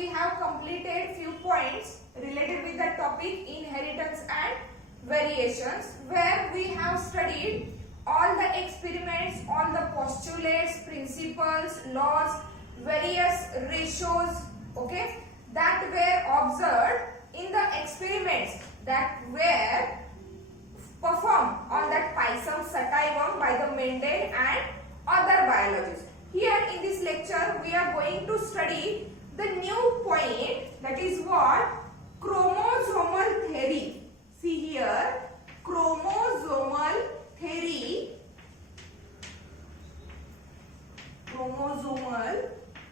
we have completed few points related with the topic inheritance and variations, where we have studied all the experiments, all the postulates, principles, laws, various ratios, okay, that were observed in the experiments that were performed on that Pisum sativum by the Mendel and other biologists. Here in this lecture we are going to study the new point, that is what? Chromosomal theory. See here, chromosomal theory. Chromosomal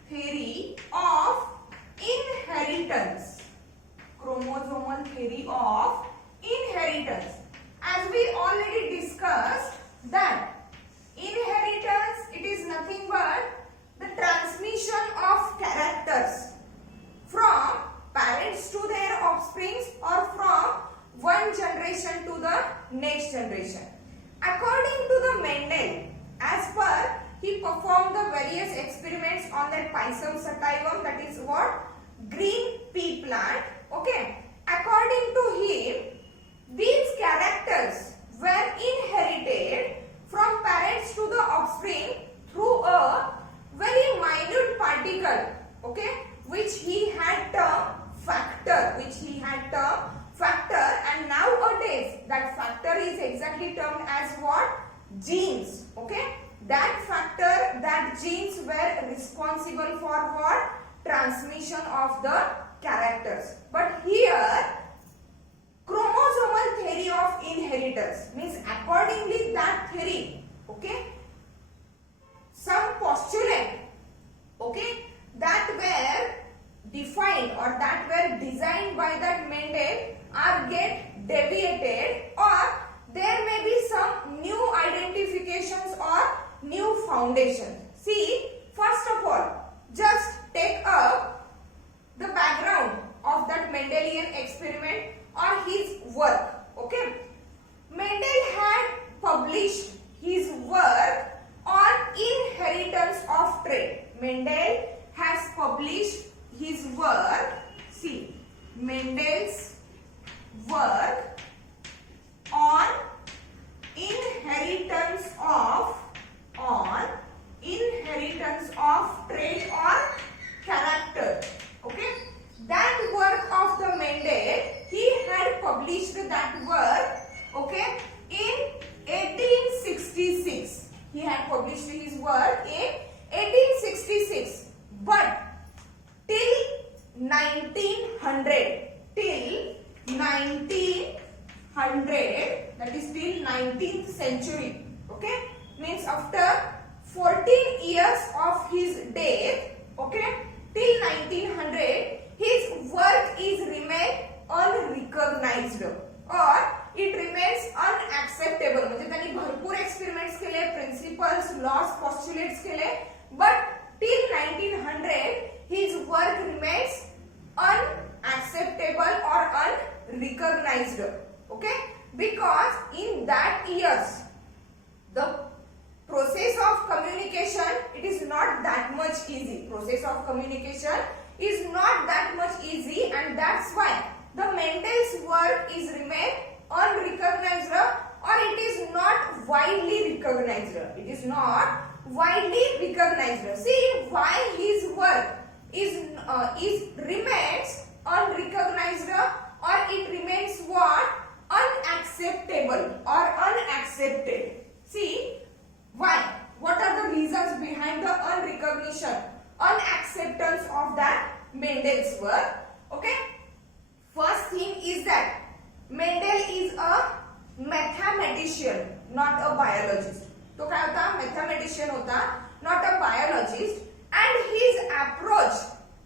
theory of inheritance. Chromosomal theory of inheritance. As we already discussed that inheritance, it is nothing but the transmission of characters from parents to their offsprings or from one generation to the next generation. According to the Mendel, as per he performed the various experiments on that Pisum sativum, that is what? Green pea plant. Okay. According to him, these characters were inherited from parents to the offspring through a very minute particle, okay, which he had termed factor, and nowadays that factor is exactly termed as what? Genes, okay. That factor, that genes were responsible for what? Transmission of the characters. But here, chromosomal theory of inheritance means accordingly that theory, okay, some postulate, okay, that were defined or that were designed by that Mendel are get deviated, or there may be some new identifications or new foundations. See, first of all, just take up the background of that Mendelian experiment or his work, okay. Mendel had published his work on inheritance of trait. Mendel has published his work, see, Mendel's work on inheritance of trait or character, okay. That work of the Mendel, he had published that work, okay, in 1866. He had published his work in 1866, but till 1900, that is till 19th century, okay, means after 14 years of his death, okay, till 1900, his work is remain unrecognized or it remains unacceptable. म्हणजे त्यांनी भरपूर experiments केले, principles, laws, postulates केले, but till 1900 his work remains unacceptable or unrecognized, okay, because in that years the process of communication, it is not that much easy. Process of communication is not that much easy, and that's why the Mendel's work is remain unrecognized or it is not widely recognized. It is not widely recognized. See why his work is remains unrecognized or it remains what? Unacceptable or unaccepted. See why? What are the reasons behind the unrecognition, unacceptance of that Mendel's work? Okay. First thing is that Mendel is a mathematician, not a biologist. तो काय होता? Mathematician होता, not a biologist. And his approach,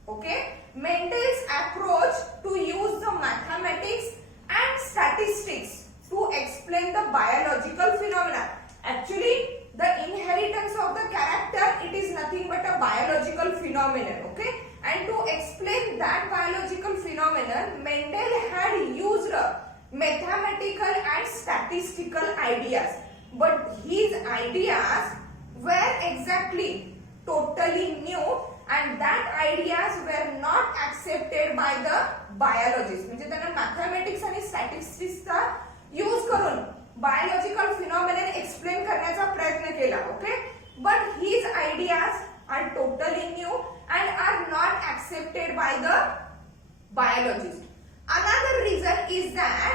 okay, Mendel's approach to use the mathematics and statistics to explain the biological phenomena. Actually, the inheritance of the character, it is nothing but a biological phenomenon, okay. And to explain that biological phenomenon, Mendel had used mathematical and statistical ideas, but his ideas were exactly totally new and that ideas were not accepted by the biologists. म्हणजे त्यांना mathematics आणि स्टॅटिस्टिक्सचा use करून biological phenomenon explain करण्याचा प्रयत्न केला. Okay, but his ideas are totally new and are not accepted by the biologists. Another reason is that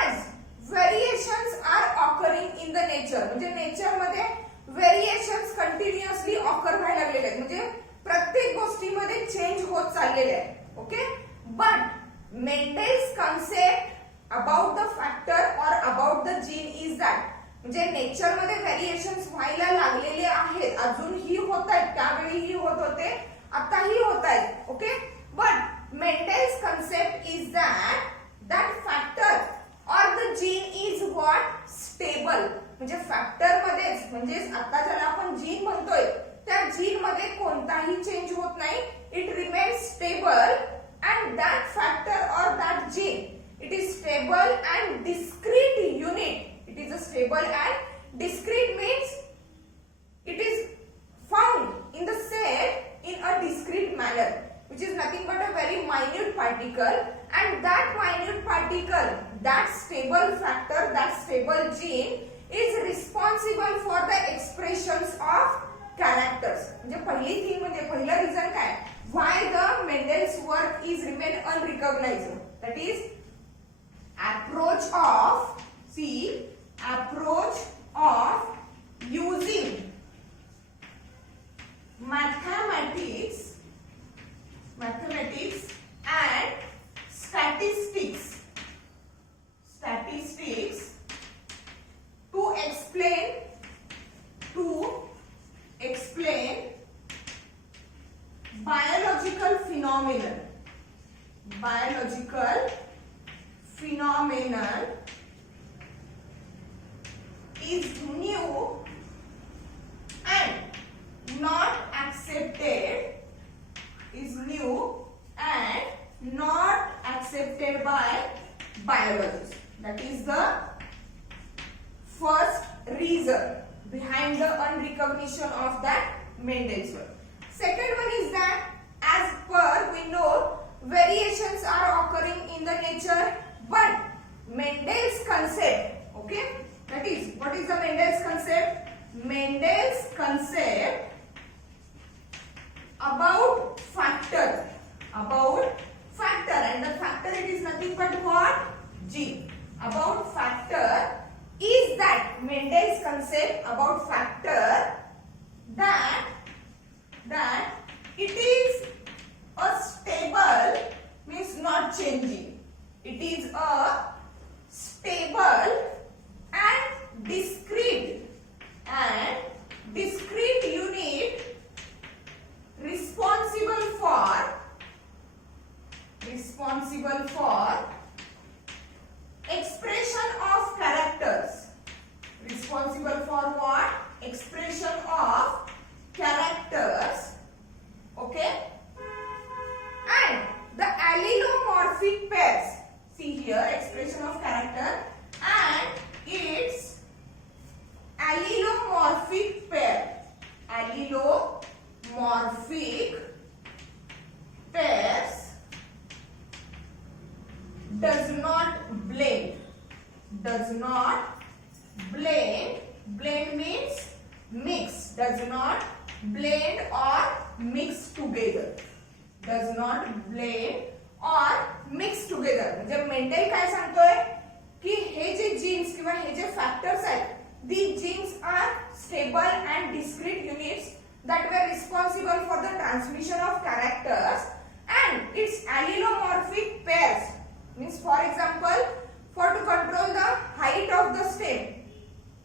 as variations are occurring in the nature, म्हणजे nature मध्ये variations continuously occur व्हायला लागलेले आहेत, म्हणजे प्रत्येक गोष्टीमध्ये चेंज होत चाललेले आहे. Okay, but Mendel's concept about the factor or about the gene is that, म्हणजे नेचर मध्ये व्हेरिएशन्स व्हायला लागलेले आहेत, अजूनही होत आहेत, त्यावेळीही होत होते, आताही होत आहेत. Okay, but Mendel's concept is that factor or the gene is what stable, म्हणजे फॅक्टर मध्येच, म्हणजे आता ज्याला आपण जीन म्हणतोय त्या जीन मध्ये कोणताही चेंज होत नाही, it remains stable and that factor or that gene it is stable and discrete unit. It is a stable and discrete means it is found in the set in a discrete manner, which is nothing but a very minute particle, and that minute particle, that stable factor, that stable gene is responsible for the expressions of characters. म्हणजे पहिली thing, म्हणजे पहिला reason काय, why the Mendel's work is remain unrecognized, that is approach of, see, approach of using mathematics and statistics to explain biological phenomenon is new and not accepted by biologists. That is the first reason behind the unrecognition of that Mendel's work. Second one is that as per we know variations are occurring in the nature, but Mendel's concept, okay, that is, what is the Mendel's concept? Mendel's concept about factor, and the factor it is nothing but what? Gene. About factor is that Mendel's concept about factor that it is a stable, means not changing. It is a stable and discrete unit responsible for expression of characters. Responsible for what? Expression of characters. Okay, and the allelomorphic pairs. See here, expression of character and its allelomorphic pair. Allelomorphic pairs does not blend. Blend means mix. Does not blend or mix together. Does not blend or mix together. म्हणजे Mendel काय सांगतोय की हे जे jeans किंवा हे जे factors आहेत, these genes are stable and discrete units that were responsible for the transmission of characters, and its allelomorphic pairs means, for example, for to control the height of the stem,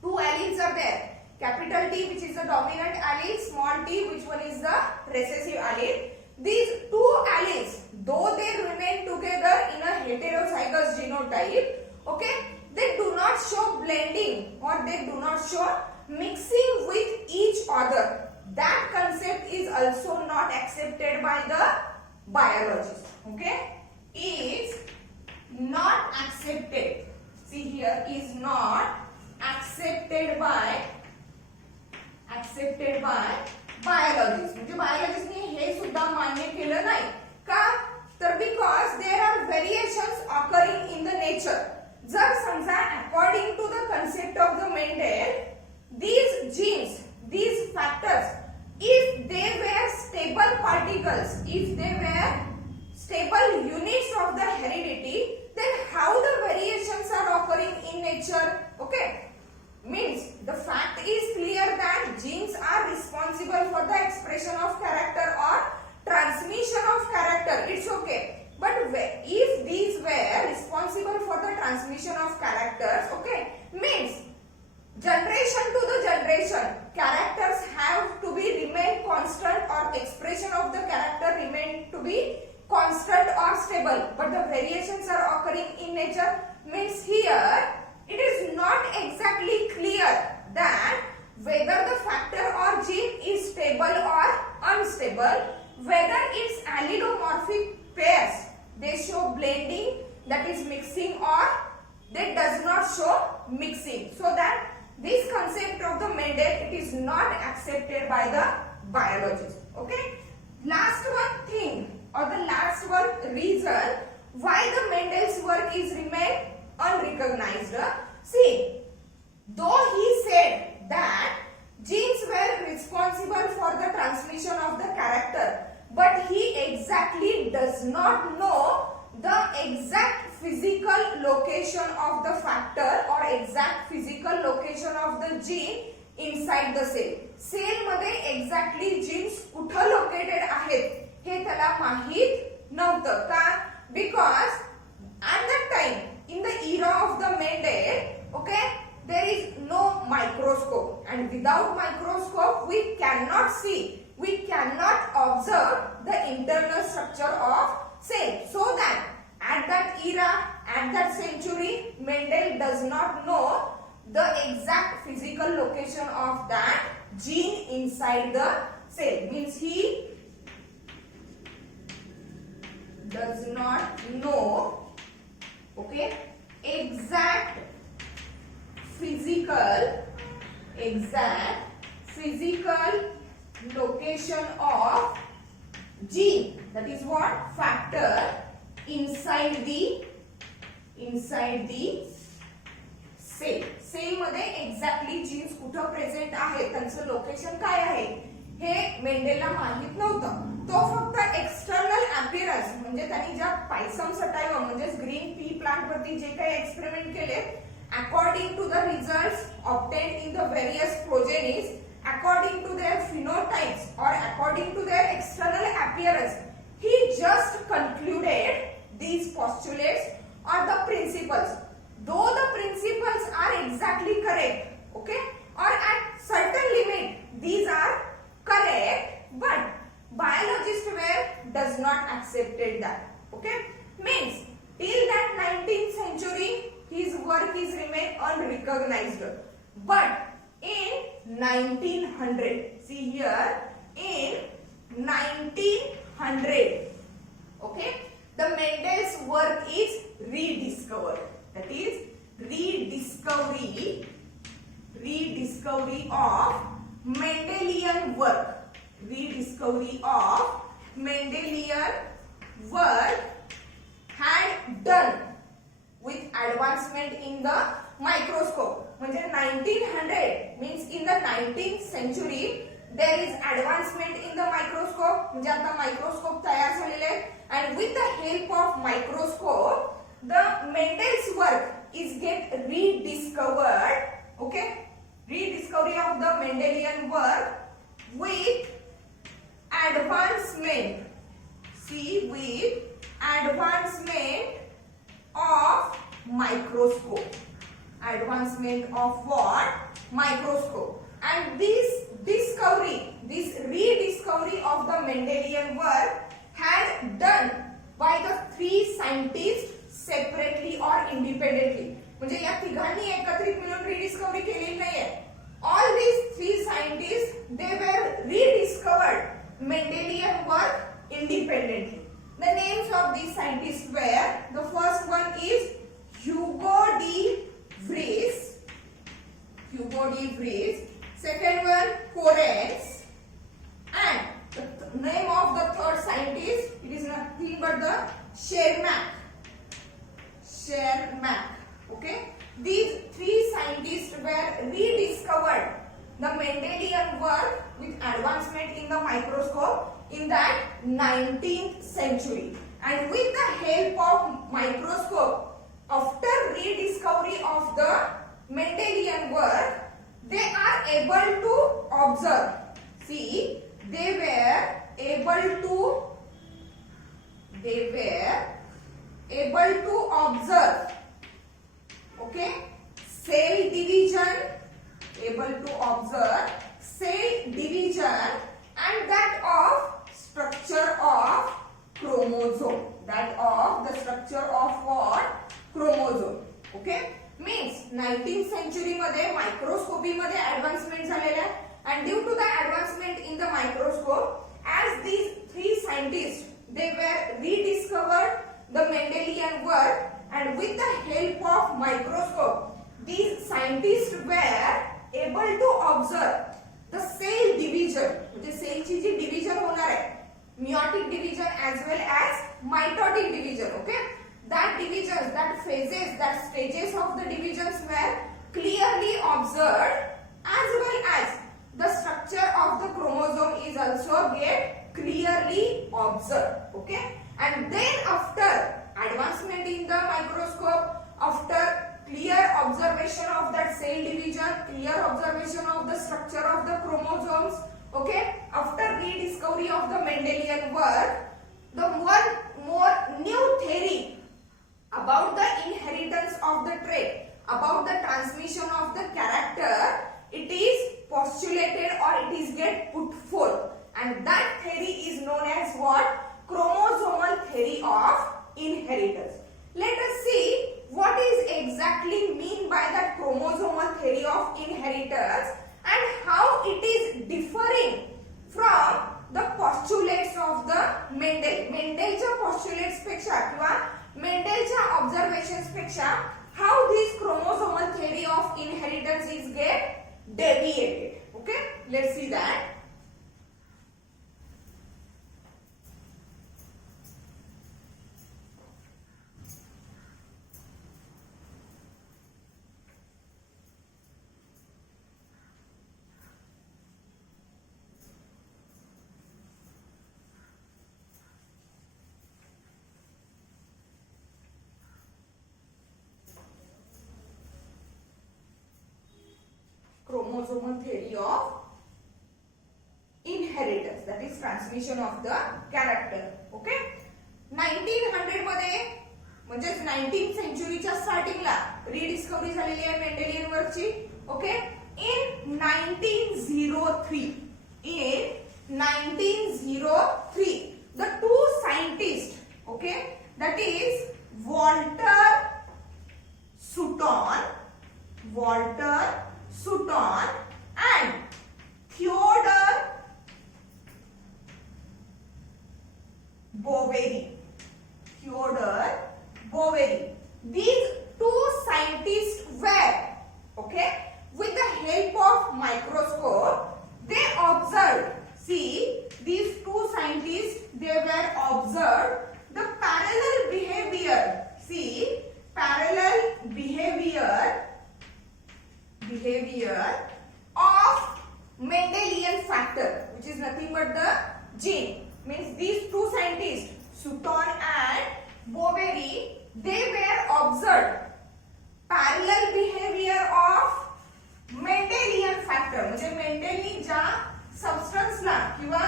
two alleles are there, capital T which is the dominant allele, small t which one is the recessive allele. These two alleles, though they remain together in a heterozygous genotype, okay, they do not show blending or they do not show mixing with each other. That concept is also not accepted by the biologists. Okay, is not accepted. See here, is not accepted by biologist म्हणजे बायोलॉजिस्टने हे सुद्धा मान्य केलं नाही का तर because there are variations occurring in the nature जर समजा according to the concept of the Mendel these genes these factors if they were stable particles if they were stable units of the heredity then how the variations are occurring in nature okay means the fact is clear that genes are responsible for the expression of character or transmission of character it's okay but if these were responsible for the transmission of characters okay means generation to the generation characters have to be remain constant or expression of the character remain to be constant or stable but the variations are occurring in nature means here it is not exactly clear that whether the factor or gene is stable or unstable whether it's allelomorphic pairs they show blending that is mixing or they does not show mixing so that this concept of the Mendel it is not accepted by the biologist okay last one thing or the last one reason why the Mendel's work is remain unrecognized see though he said that genes were responsible for the transmission of the character but he exactly does not know the exact physical location of the factor or exact physical location of the gene inside the cell cell मध्ये exactly genes कुठे located आहेत हे त्याला माहित नव्हतं का because at that time in the era of the Mendel okay there is no microscope and without microscope we cannot see we cannot observe the internal structure of cell so that at that era at that century Mendel does not know the exact physical location of that gene inside the cell means he does not know okay exact physical location of gene that is what factor inside the cell cell मध्ये exactly genes कुठे present आहे त्यांचं location काय आहे हे मेंडेलला माहित नव्हतं तो फक्त एक्सटर्नल अपीअरन्स म्हणजे त्यांनी ज्या पायसम सटायवम म्हणजे ग्रीन पी प्लांट वरती जे काही एक्सपेरिमेंट केले according to the results obtained in the various progenies according to their phenotypes or according to their external appearance he just concluded these postulates or the principles though the principles are exactly correct okay or at certain limit these are correct but biologist does not accepted that okay means till that 19th century his work is remain unrecognized but in 1900 see here in 1900 okay the Mendel's work is rediscovered that is rediscovery of Mendelian work had done with advancement in the microscope म्हणजे 1900 means in the 19th century there is advancement in the microscope म्हणजे आता microscope तयार झालेले आहेत and with the help of microscope the Mendel's work is get rediscovered okay rediscovery of the Mendelian work with advancement see with advancement of microscope advancement of what microscope and this rediscovery of the Mendelian work had done by the three scientists separately or independently म्हणजे या तिघांनी एकत्रित मिळून rediscovery केलेली नाहीये all these three scientists they were rediscovered Mendelian work independently the names of these scientists were the first one is Hugo de Vries second one Correns but the Shermak. Okay, these three scientists were rediscovered the Mendelian work with advancement in the microscope in that 19th century, and with the help of microscope, after rediscovery of the Mendelian work, they are able to observe. See, they were able to observe, okay, cell division, able to observe cell division and that of structure of chromosome, that of the structure of what? Chromosome. Okay, means 19th century मध्ये microscopy मध्ये advancement झालेले आहे, and due to the advancement in the microscope, as these three scientists, they were rediscovered the Mendelian work, and with the help of microscope, these scientists were able to observe the cell division, म्हणजे सेलची जी division होणार आहे, meiotic division as well as mitotic division. Okay, that divisions, that phases, that stages of the divisions were clearly observed, as well as the structure of the chromosome is also get clearly observed. Okay, and then after advancement in the microscope, after clear observation of that cell division, clear observation of the structure of the chromosomes, okay, after rediscovery of the Mendelian work, the one more new theory about the inheritance of the trait, about the transmission of the character, it is postulated or it is get put forth, and that theory is known as what? Chromosomal theory of inheritance. Let us see what is exactly mean by that chromosomal theory of inheritance and how it is differing from the postulates of the Mendel. Mendelच्या postulates पेक्षा किंवा Mendelच्या observations पेक्षा how this chromosomal theory of inheritance is get deviated. Okay, let's see that. Chromosomal theory of inheritance, that is transmission of the character. Okay, 1900 मध्ये म्हणजे 19th centuryच्या स्टार्टिंगला rediscovery झालेली आहे Mendelian वर्कची. Okay, in 1903 the two scientists, okay, that is Walter Sutton and Theodore Boveri. These two scientists were, okay, with the help of microscope, they observed, see, these two scientists, they were observed the parallel behavior, see, parallel behavior of Mendelian factor, which is nothing but the gene. Means these two scientists, Sutton and Boveri, they were observed parallel behavior of Mendelian factor. म्हणजे मेंडेलनी ज्या सबस्टन्सला किंवा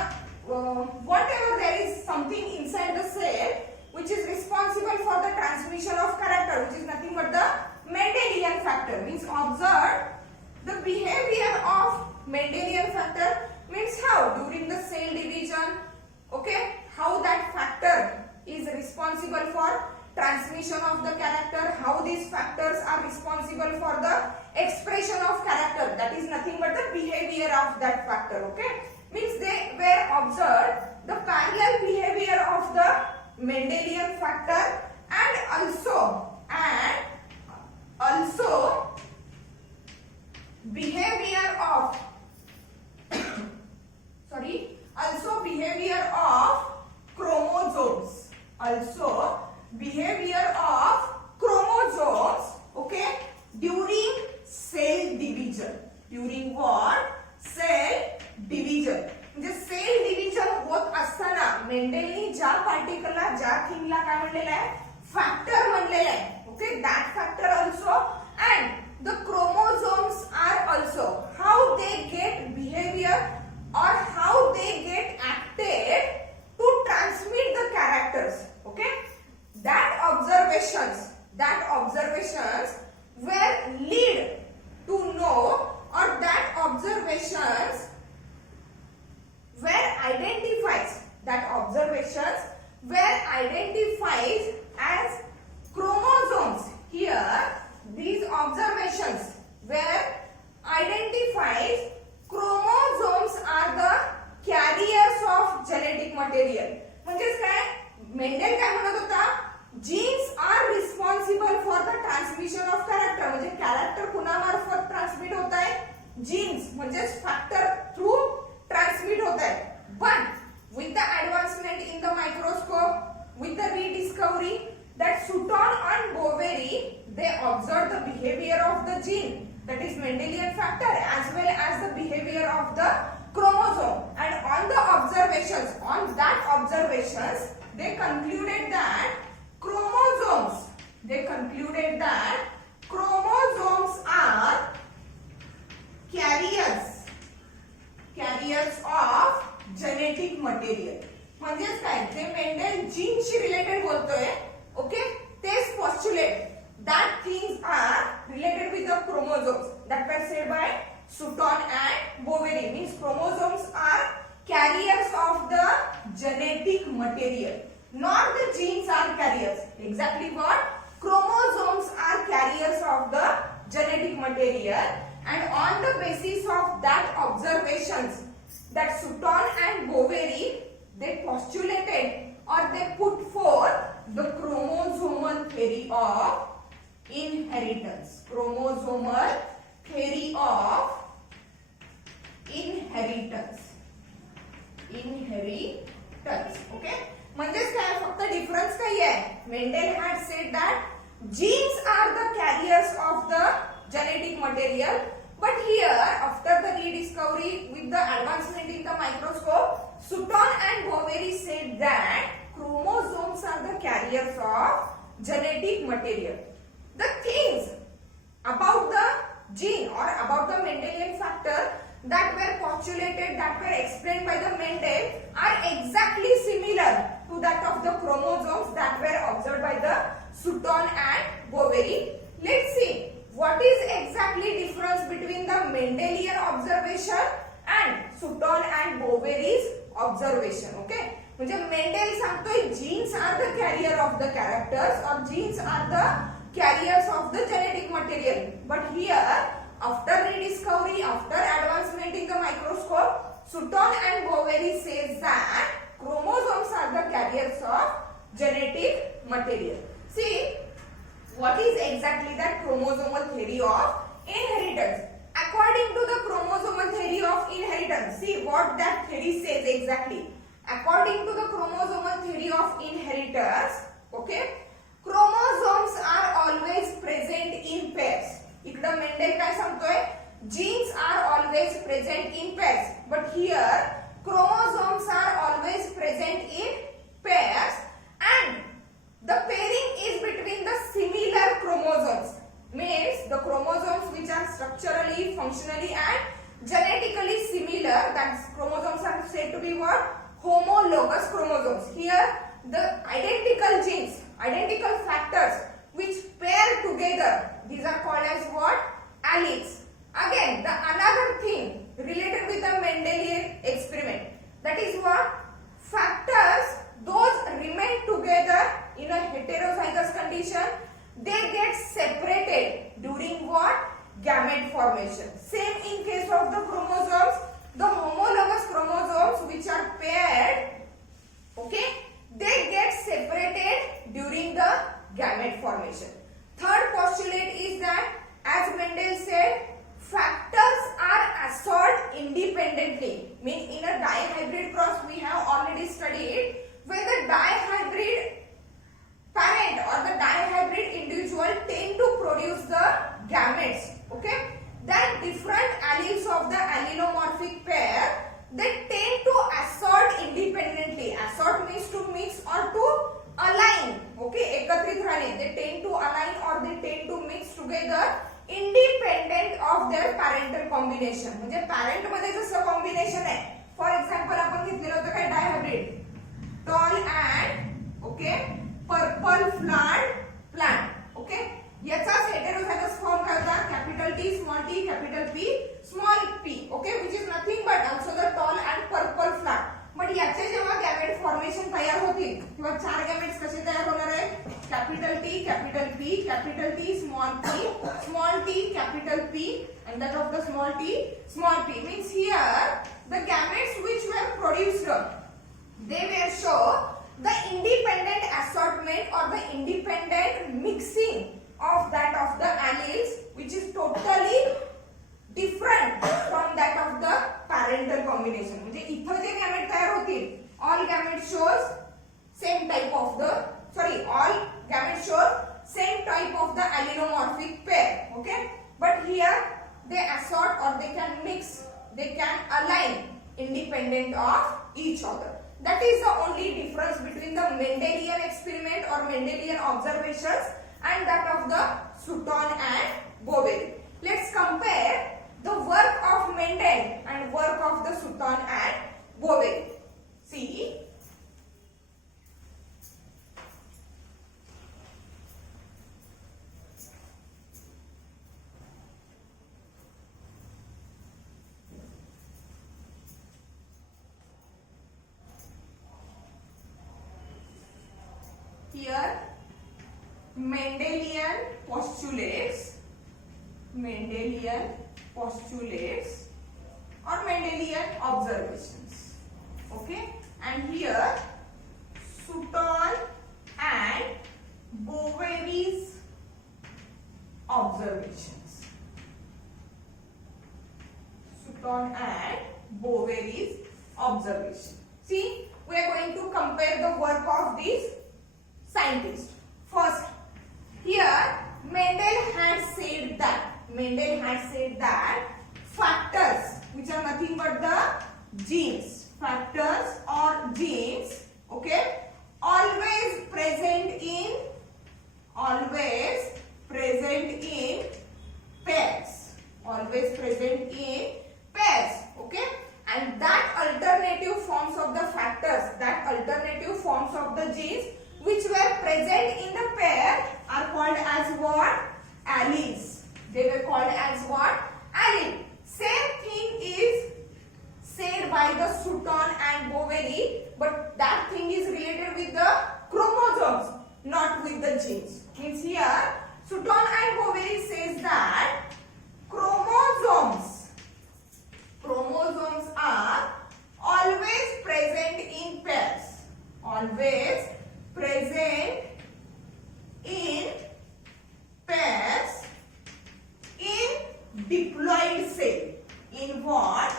whatever there is something inside the cell which is responsible for the transmission of character, which is nothing but the Mendelian factor. Means observed the behavior of Mendelian factor, means how during the cell division, okay, how that factor is responsible for transmission of the character, how these factors are responsible for the expression of character, that is nothing but the behavior of that factor. Okay, means they were observed the parallel behavior of the Mendelian factor and also behavior of also behavior of chromosomes. Okay, म्हणजे cell division होत असताना मेंडेलनी ज्या पार्टिकलला ज्या थिंगला काय म्हणलेलं आहे factor म्हणलेलं आहे okay that factor also and the chromosomes are also how they get behaviour or how they get acted to transmit the characters okay that observations were lead to know or that observations were identifies as chromosomes. Here these observations were identifies chromosomes are the carriers of genetic material. म्हणजेच काय Mendel काय म्हणत होता genes are responsible for the transmission of character म्हणजे character कुणामार्फत transmit होत आहे genes म्हणजेच फॅक्टर थ्रू ट्रान्समिट होत आहे but with the advancement in the microscope with the rediscovery that Sutton and Boveri they observed the behavior of the gene that is Mendelian factor as well as the behavior of the chromosome and on the observations they concluded that chromosomes are carriers of genetic material म्हणजेच काय जे Mendel जीनशी related बोलतोय okay तेच postulate that things are related with the chromosomes that were said by Sutton and Boveri means chromosomes are carriers of the genetic material not the genes are carriers exactly what chromosomes are carriers of the genetic material and on the basis of that observations that Sutton and Boveri they postulated or they put forth the chromosomal theory of inheritance okay म्हणजेच काय फक्त difference काय आहे Mendel had said that genes are the carriers of the genetic material but here after the rediscovery with the advancement in the microscope Sutton and Boveri said that chromosomes are the carriers of genetic material the things about the gene or about the Mendelian factor that were postulated that were explained by the Mendel are exactly similar to that of the chromosomes that were observed by the Sutton and Boveri let's see what is exactly difference between the Mendelian observation and Sutton and Boveri's observation okay म्हणजे Mendel सांगतोय genes are the carrier of the characters or genes are the carriers of the genetic material but here after rediscovery after advancement in the microscope Sutton and Boveri says that chromosomes are the carriers of genetic material see what is exactly that chromosomal theory of inheritance according to the chromosomal theory of inheritance see what that theory says exactly according to the chromosomal theory of inheritance okay chromosomes are always present in pairs इकडे Mendel काय सांगतोय genes are always present in pairs but here chromosomes are always present in pairs and the pairing is between the similar chromosomes means the chromosomes which are structurally functionally and genetically similar that chromosomes are said to be what homologous chromosomes here the identical factors which pair together these are called as what alleles again the another thing related with the Mendelian experiment that is what factors those remain together in a heterozygous condition they get separated during what gamete formation same in case of the chromosomes the homologous chromosomes which are paired okay they get separated during the gamete formation third postulate is that as Mendel said factors are assorted independently mean in a dihybrid cross we have already studied where the dihybrid parent or the dihybrid individual tend to produce the gametes okay then different alleles of the allelomorphic pair they tend combination म्हणजे parent मध्ये जसं combination आहे. For example आपण घेतलेलं होतं काय dihybrid tall and okay purple flowered plant. Okay याचाच heterozygous form काय होता capital T small T capital P small P. Okay which is nothing but also the tall and purple flower. But याचे जेव्हा gamete formation तयार होतील किंवा 4 gametes कसे तयार होणार आहे capital T capital P capital T small T capital P and that of the small p means here the gametes which were produced they will show the independent assortment or the independent mixing of that of the alleles which is totally different from that of the parental combination. म्हणजे इथं जे gamete तयार होतील all gametes shows same type of the all gametes shows same type of the allelomorphic pair. Okay but here they assort or they can mix, they can align independent of each other. That is the only difference between the Mendelian experiment or Mendelian observations and that of the Sutton and Boveri. Let's compare the work of Mendel and work of the Sutton and Boveri. See, here Mendelian postulates or Mendelian observations. Okay and here Sutton and Boveri's observations. Sutton and Boveri's observation. See we are going to compare the work of these scientists. First, here Mendel had said that factors which are nothing but the genes, factors or genes, okay, always present in pairs, okay, and that alternative forms of the factors, that alternative forms of the genes which were present in the pair are called as what? Alleles. They were called as what? Allele. Same thing is said by the Sutton and Boveri, but that thing is related with the chromosomes, not with the genes. Means here, Sutton and Boveri says that chromosomes are always present in pairs. Always present in pairs in diploid cell. In what?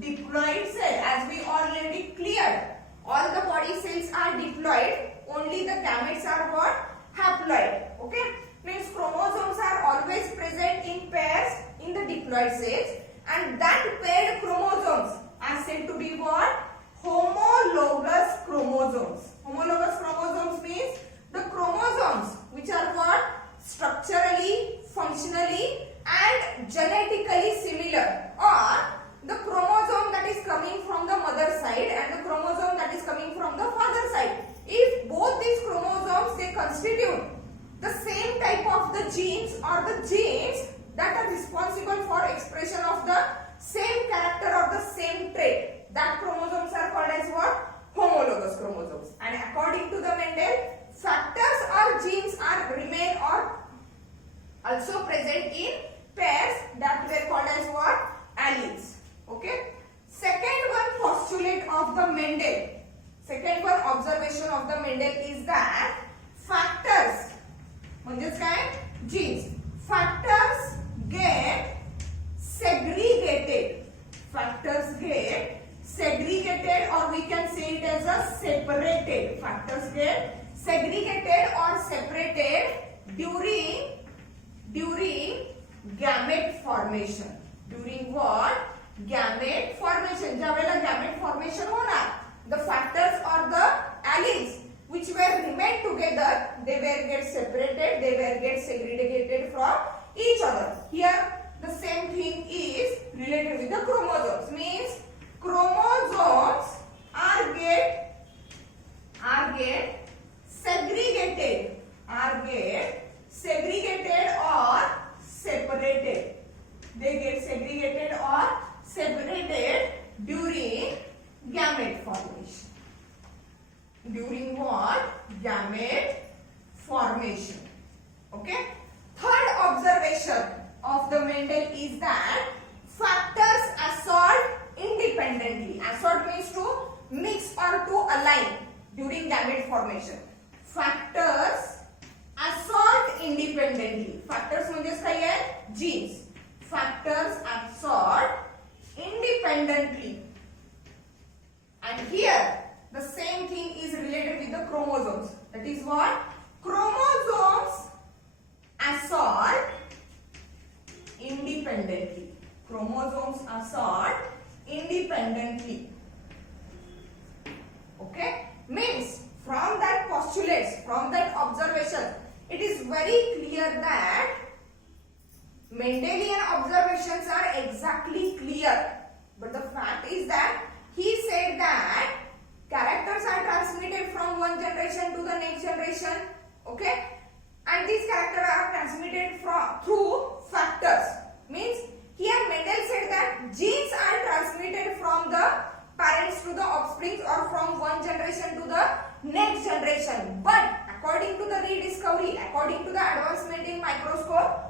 Diploid cell. As we already cleared, all the body cells are diploid, only the gametes are what? Haploid. Okay? Means chromosomes are always present in pairs in the diploid cells, and that paired chromosomes are said to be what? Homologous chromosomes. Homologous chromosomes means the chromosomes which are what? Structurally, functionally and genetically similar, or the chromosome that is coming from the mother side and the chromosome that is coming from the father side. If both these chromosomes they constitute the same type of the genes or the genes that are responsible for expression of the same character or the same trait, that chromosomes are called as what? Homologous chromosomes. And according to the Mendel, factors or genes are remain or also present in pairs that were called as what? Alleles. Okay. Second one postulate of the Mendel. Second one observation of the Mendel is that factors, म्हणजेच काय? Genes. Factors get segregated. Factors get segregated, or we can say it as a separated. Factors get segregated or separated during gamete formation. During what? Gamete formation. ज्या वेळेला gamete formation होणार, the factors or the alleles which were remain together, they were get separated, they were get segregated from each other. Here the same thing is related with gamete formation. During what? Gamete formation. Okay. Third observation of the Mendel is that factors assort independently. Assort means to mix or to align during gamete formation. Factors assort independently. Factors म्हणजेच काय आहे? Genes. Factors assort independently. And here the same thing is related with the chromosomes. That is what? Chromosomes assort independently. Chromosomes assort independently. Okay? Means from that postulates, from that observation, it is very clear that Mendelian observations are exactly clear. But the fact is that he said that characters are transmitted from one generation to the next generation. Okay? And these characters are transmitted through factors. Means here Mendel said that genes are transmitted from the parents to the offspring or from one generation to the next generation. But according to the rediscovery, according to the advancement in microscope,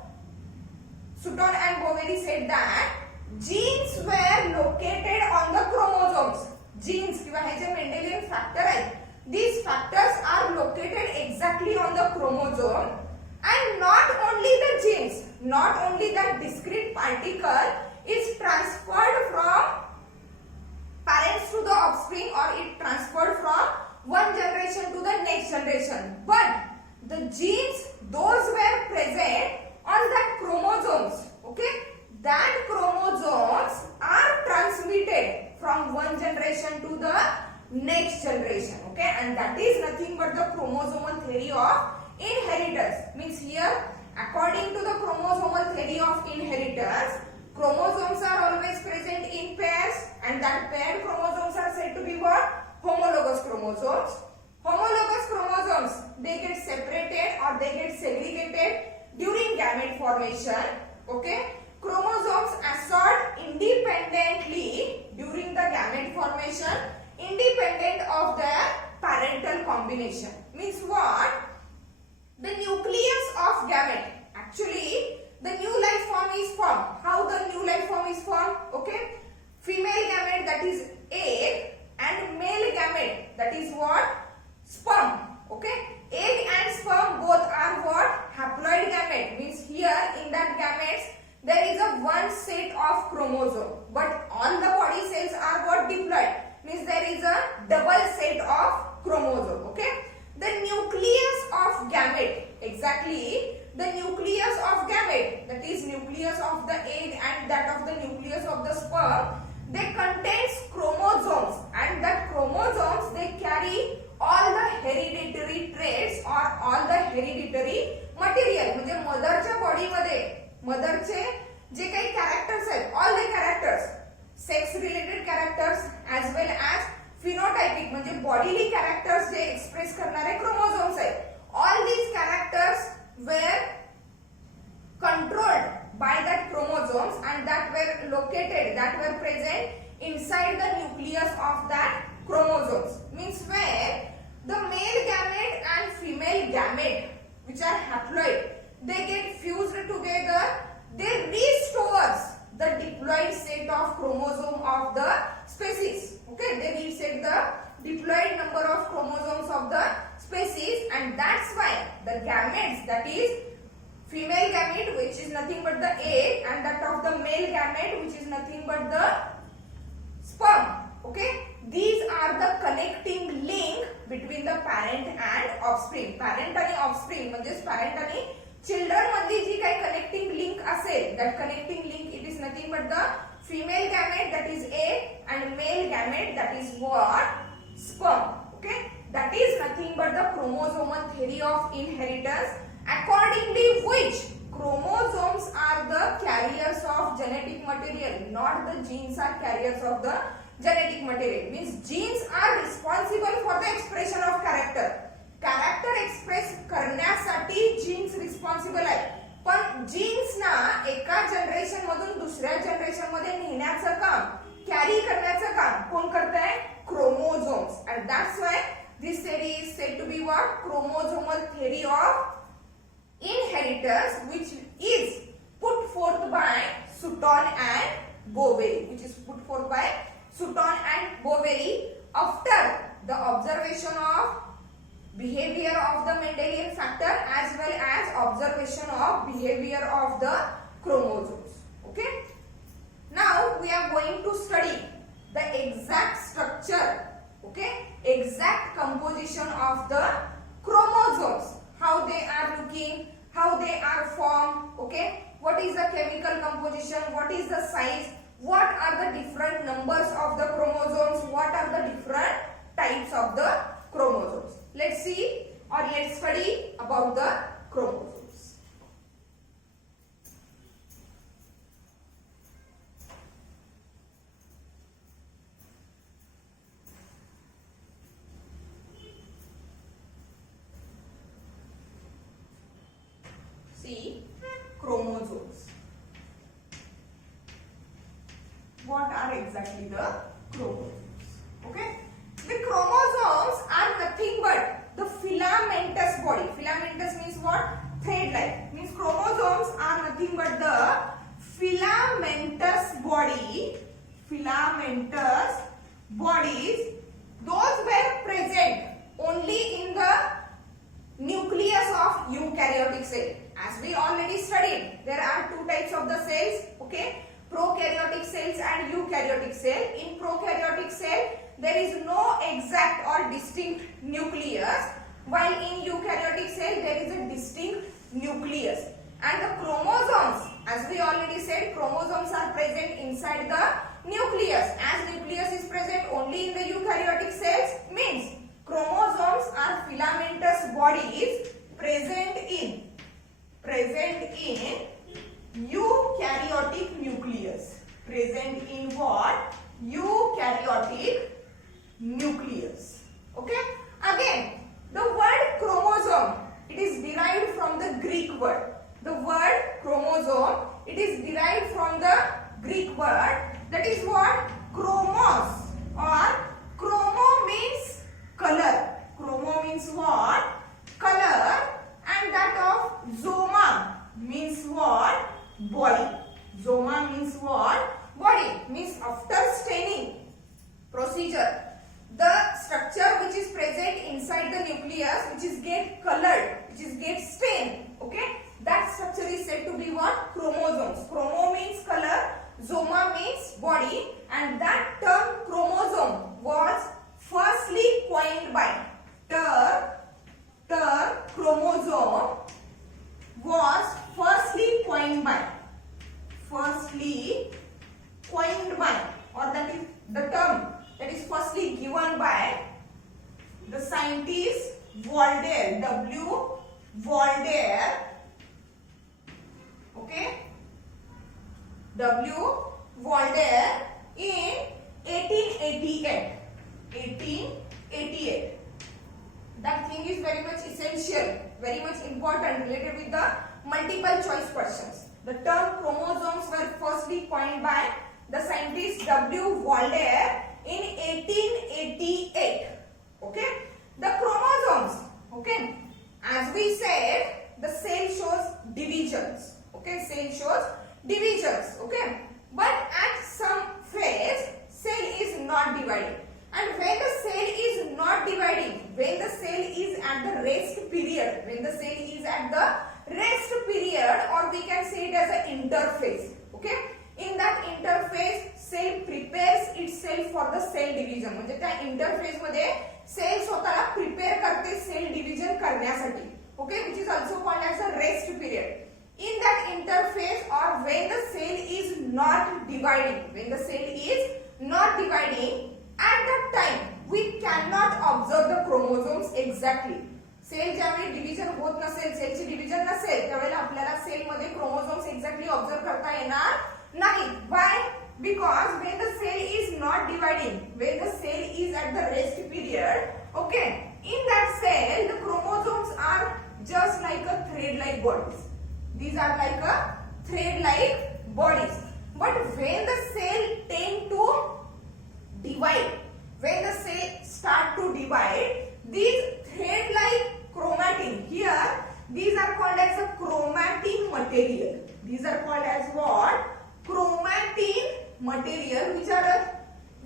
Sutton and Boveri said that genes were located on the chromosomes. Genes किंवा हे जे Mendelian factor आहेत, these factors are located exactly on the chromosome, and not only the genes, not only that discrete particle is transferred from parents to the offspring or it transferred from one generation to the next generation, but the genes, those were present on that chromosomes. Okay, that chromosomes are transmitted from one generation to the next generation. Okay, and that is nothing but the chromosomal theory of inheritance. Means here, according to the chromosomal theory of inheritance, chromosomes are always present in pairs, and that paired chromosomes are said to be what? Homologous chromosomes. Homologous chromosomes, they get separated or they get segregated during gamete formation. Okay, chromosomes assort independently during the gamete formation, independent of their parental combination. Means what? The nucleus of gamete, actually the new life form is formed. How the new life form is formed? Okay, female gamete, that is egg, and male gamete, that is what? Sperm. Okay, egg and sperm both are what? Haploid gamete. Means here in that gametes there is a one set of chromosome, but all the body cells are what? Diploid. Means there is a double set of chromosome. Okay, the nucleus of gamete, exactly the nucleus of gamete, that is nucleus of the egg and that of the nucleus of the sperm, they contains chromosomes, and that chromosomes, they carry all the hereditary traits or all the hereditary material. म्हणजे मदरच्या body मध्ये मदरचे जे काही characters आहेत, all the characters, sex related characters as well as phenotypic म्हणजे bodily characters जे express करणारे chromosomes आहेत, all these characters were controlled by that chromosomes and that were located, that were present inside the nucleus of that chromosomes. Means where the male gamete and female gamete, which are haploid, they get fused together, they restores the diploid set of chromosome of the species. Okay, they reset the diploid number of chromosomes of the species, and that's why the gametes, that is female gamete, which is nothing but the egg, and that of the male gamete, which is nothing but the sperm. Okay, these are the connecting link between the parent and offspring. Parent आणि offspring म्हणजेच parent आणि children मध्ये जी काही connecting link असेल, that connecting link, it is nothing but the female gamete, that is egg, and male gamete, that is what? Sperm. Okay, that is nothing but the chromosomal theory of inheritance, accordingly which chromosomes are the carriers of genetic material, not the genes are carriers of the genetic material. Means genes are responsible for the expression of character. Character express करण्यासाठी genes responsible आहे, पण genes ना एका generation मधून दुसऱ्या generation मध्ये नेण्याचं काम, carry करण्याचं काम कोण करतंय? and that's why this theory is said to be what? Chromosomal theory of inheritance, which is put forth by Sutton and Boveri, after the observation of behavior of the Mendelian factor as well as observation of behavior of the chromosomes. Okay. Now we are going to study the exact structure, okay, exact composition of the chromosomes, how they are looking, how they are formed, okay, what is the chemical composition, what is the size, what are the different numbers of the chromosomes, what are the different types of the chromosomes. Let's see or let's study about the chromosomes. See, chromosomes. What are exactly the chromosomes? Okay, the chromosomes are nothing but the filamentous body. Filamentous means what? Thread-like. Means chromosomes are nothing but the filamentous body. Filamentous bodies. Those were present only in the nucleus of eukaryotic cell. As we already studied, there are two types of the cells, okay, prokaryotic cells and eukaryotic cell. In prokaryotic cell, there is no exact or distinct nucleus, while in eukaryotic cell, there is a distinct nucleus. And the chromosomes, as we already said, chromosomes are present inside the nucleus. As nucleus is present only in the eukaryotic cells, means chromosomes are filamentous bodies present in eukaryotic nucleus. Present in what? Eukaryotic nucleus. Okay. Again, the word chromosome, it is derived from the Greek word. The word chromosome, it is derived from the Greek word, that is what? Chromos, or chromo means color. Chromo means what? Color. And that of zoma means what? Body. Zoma means what? Body. Means after staining procedure, the structure which is present inside the nucleus, which is get colored, which is get stained, okay, that structure is said to be what? Chromosomes. Chromo means color, zoma means body, and that term chromosome was firstly coined by chromosome was firstly coined by, or that is the term that is firstly given by the scientist Walder, W. Walder, okay, W. Walder in 1888. That thing is very much essential, very much important, related with the multiple choice questions. The term chromosomes were firstly coined by the scientist W. Walder in 1888. Okay, the chromosomes, okay, as we said, the cell shows divisions. Okay, cell shows divisions. Okay, but at some phase, cell is not dividing. And when the cell is not dividing, when the cell is at the rest period, or we can say it as an interphase, okay, in that interphase, cell prepares itself for the cell division. म्हणजे त्या interphase मध्ये cell स्वतःला prepare करते cell division करण्यासाठी, okay, which is also called as a rest period. In that interphase, or when the cell is not dividing, at that time we cannot observe the chromosomes exactly. Cell ज्यावेळी division होत नसेल, सेलची division नसेल, त्यावेळेला आपल्याला cell मध्ये chromosomes exactly observe करता येणार नाही. Why? Because when the cell is not dividing, when the cell is at the rest period, okay, in that cell the chromosomes are just like a thread-like bodies. These are like a thread-like bodies. But when the cell tend to divide, when the cell start to divide, divide these thread-like chromatin. Here, these are called as a chromatin material. These are called as what? Chromatin material, which are a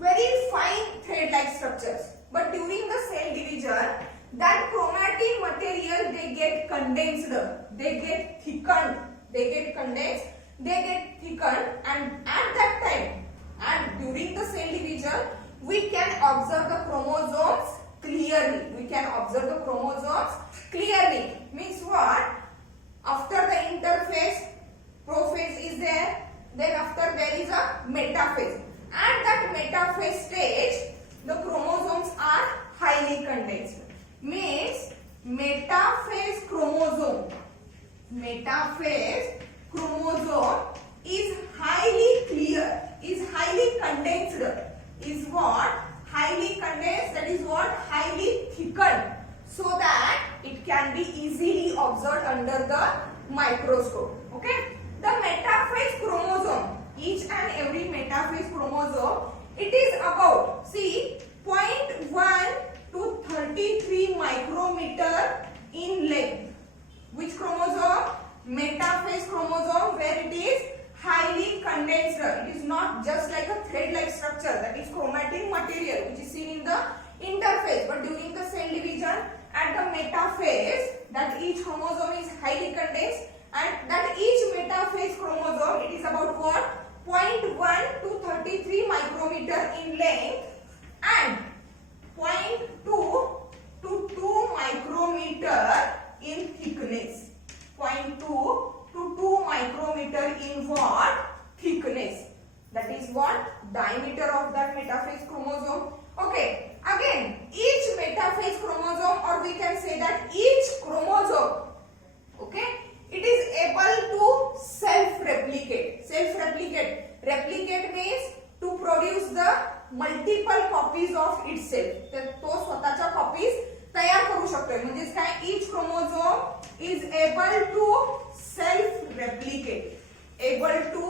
very fine thread-like structures. But during the cell division, that chromatin material, they get condensed, they get thickened, they get condensed, they get thickened, and at that time, and during the cell division, we can observe the chromosomes clearly. We can observe the chromosomes clearly. Means what? After the interphase, prophase is there, then after there is a metaphase. At that metaphase stage, the chromosomes are highly condensed. Means metaphase chromosome is highly clear, is highly condensed, is what? Highly condensed, that is what? Highly thickened, so that it can be easily observed under the microscope. Okay? The metaphase chromosome, each and every metaphase chromosome, it is about, see, 0.1 to 33 micrometer in length. Which chromosome? Metaphase chromosome, where it is highly condensed. It is not just like a thread-like structure, that is chromatin material which is seen in the interphase. But during the cell division, at the metaphase, that each chromosome is highly condensed, and that each metaphase chromosome, it is about what? 0.1 to 33 micrometer in length and 0.2 to 2 micrometer in thickness. 0.2 to 2 micrometer in what? Thickness. That is what? Diameter of that metaphase chromosome. Okay. Again, each metaphase chromosome, or we can say that each chromosome, okay, it is able to self-replicate. Self-replicate. Replicate means to produce the multiple copies of itself. तो स्वतःच्या copies तयार करू शकतो. म्हणजे काय? Each chromosome is able to self-replicate. Able to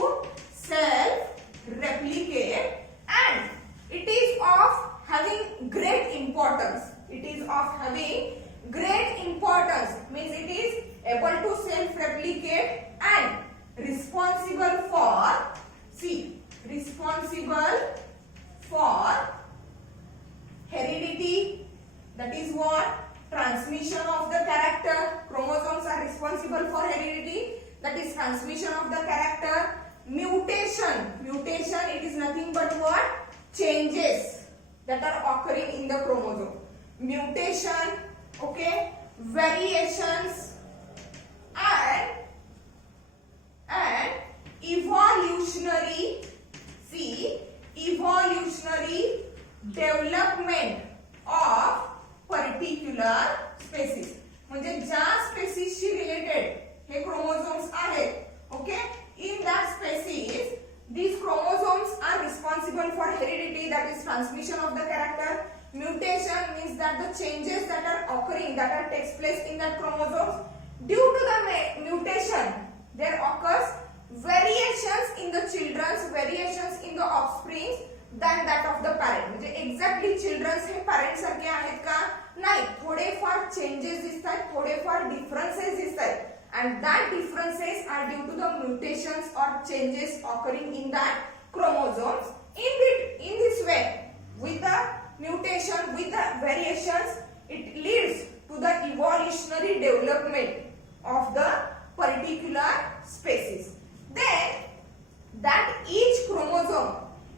self-replicate, and it is of having great importance. It is of having great importance. Means it is able to self-replicate and responsible for, see, responsible for heredity. That is what? Transmission of the character. Chromosomes are responsible for heredity. That is transmission of the character. Mutation. Mutation, it is nothing but what? Changes that are occurring in the chromosome. Mutation, okay, variations, and evolutionary, see, evolutionary development of particular species. म्हणजे ज्या स्पेसीसशी related हे chromosomes आहेत, okay, in that species these chromosomes are responsible for heredity, that is transmission of the character. Mutation means that the changes that are occurring, that are takes place in that chromosomes, due to the mutation there occurs variations in the children's, variations in the offspring than that of the parent. म्हणजे exactly children's हे parent सारखे आहेत का? नाही, थोडेफार changes दिसतात, थोडेफार differences दिसतात, and that differences are due to the mutations or changes occurring in that chromosomes. In this way, with the mutation, with the variations, it leads to the evolutionary development of the particular species. Then that each chromosome,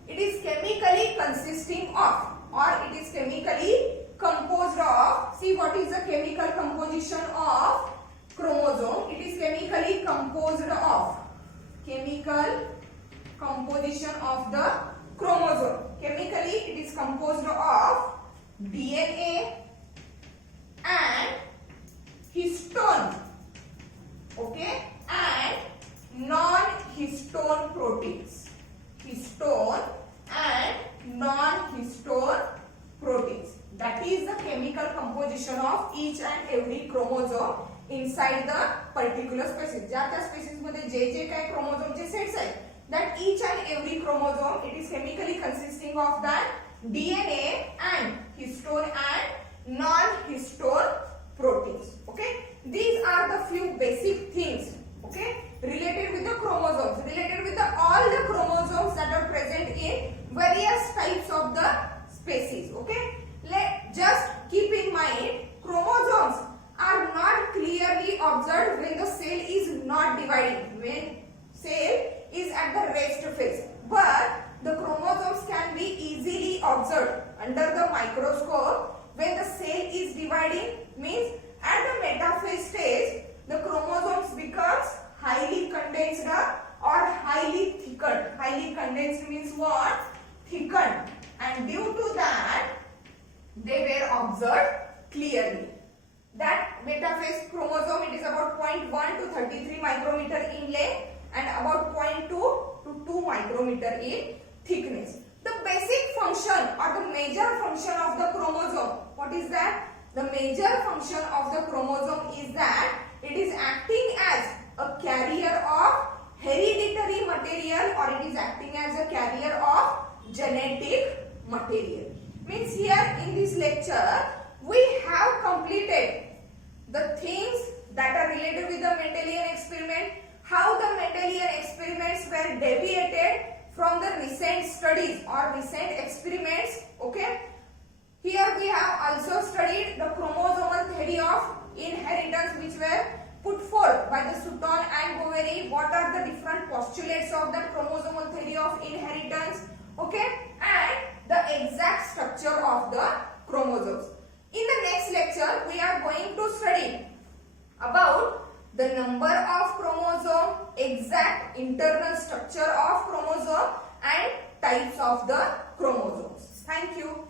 it is chemically consisting of, or it is chemically composed of, see what is the chemical composition of chromosome? It is chemically composed of, chemical composition of the chromosome. Chemically it is composed of DNA and histone, okay, and non-histone proteins. Histone and non-histone proteins. That is the chemical composition of each and every chromosome inside the particular species. ज्या त्या species मध्ये जे काही chromosome चे sets आहेत, that each and every chromosome, it is chemically consisting of that DNA and histone and they were observed clearly. That metaphase chromosome, it is about 0.1 to 33 micrometer in length and about 0.2 to 2 micrometer in thickness. The basic function or the major function of the chromosome, what is that? The major function of the chromosome is that it is acting as a carrier of hereditary material, or it is acting as a carrier of genetic material. Means here in this lecture we have completed the things that are related with the Mendelian experiment, how the Mendelian experiments were deviated from the recent studies or recent experiments. Okay. Here we have also studied the chromosomal theory of inheritance which were put forth by the Sutton and Boveri. What are the different postulates of the chromosomal theory of inheritance? Okay. And the exact structure of the chromosomes. In the next lecture, we are going to study about the number of chromosome, exact internal structure of chromosome and types of the chromosomes. Thank you.